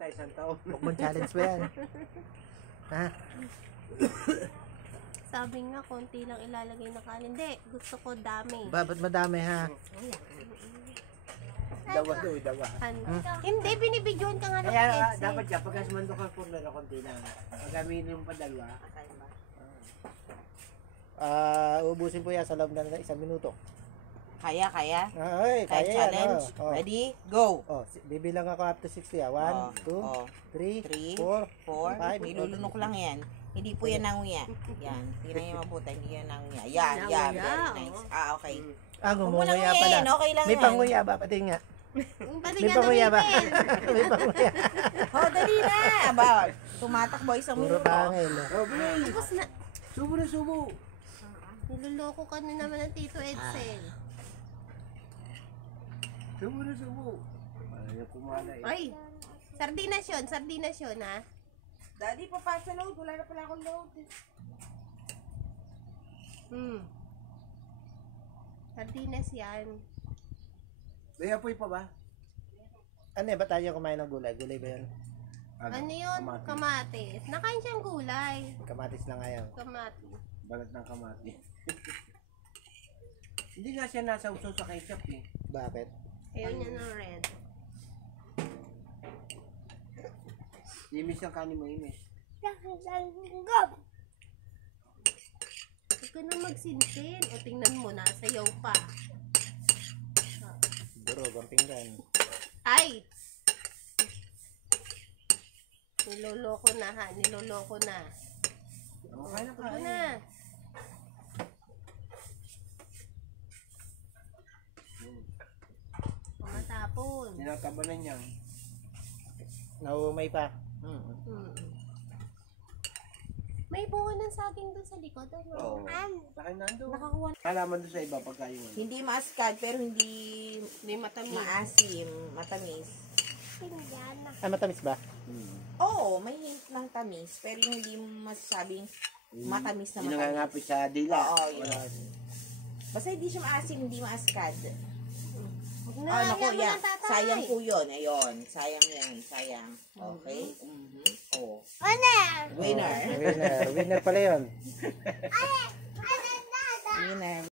bata, isang taon. Pokemon challenge ba yan? Ha? Sabi nga, konti lang ilalagay na kanin. Hindi, gusto ko dami. Ba't madami ha? Dawa daw, dawa. Hindi, binibidyoan ka nga ng Kaya kids eh. dapat siya, pagka sumando ka po na konti lang. Pagkaminin mo pa dalawa. Ubusin po yan sa loob ng 1 minuto. Kaya? Ay, Kaya kaya yan. challenge? Oh. Ready? Go! Oh, bibilang ako up to 60 ah. 1, 2, 3, 4, 4. Nilulunok lang yan. Hindi po yan nanguya. Yan. Tingnan niyo mabuti. Hindi yan nanguya. Yan. Very nice. Okay. Ngumunguya pala. Okay lang May yan. panguya ba? Pati nga. Pati May nga panguya ba? namin. May panguya. Dali na. Aba, tumatakbo isang Puro minuto. pangil. Okay. Tapos na, Subo na subo. niloloko ka na naman ng Tito Edsel. Subo na subo. Ano yung kumala eh. Ay, sardinas yun ha. Daddy, papasa load. Wala na pala akong load. Sardinas yan. May apoy pa ba? Ano ba tayo kumain ng gulay? Gulay ba yan? Ano yun? Kamatis. Nakain siyang gulay. Kamatis na ngayon. Kamatis. Balat ng kamati. Hindi nga siya nasa uso sa ketchup eh. Bakit? Ayaw niya ng red. Imis ang kanin mo, imis. Huwag ka na magsinsin. O tingnan mo, nasayaw pa. Siguro, gampinggan. Ay! Niloloko na ha. Niloloko na. Okay na Huwag kain. na. Matapon. Tinatabanan niya. Nauumay pa. May bunga ng saging doon sa likod. Ano? Oo. Laki nando. Nakakuha. Nalaman doon sa iba pagka yung ano. Hindi maaskad, pero hindi Hindi matamis. maasim. Matamis. Matamis ba? Oo, may hint ng tamis. Pero hindi masasabing matamis na Hindi matamis. nangangapit sa dila. Oo, yun. Basta hindi siya maasim, hindi maaskad. Huwag na, Naku, ayaw mo yan. ng tatay. Sayang po yun. Ayun. Sayang yan. Sayang. Okay? Oh. Winner. Winner pala yun. Winner.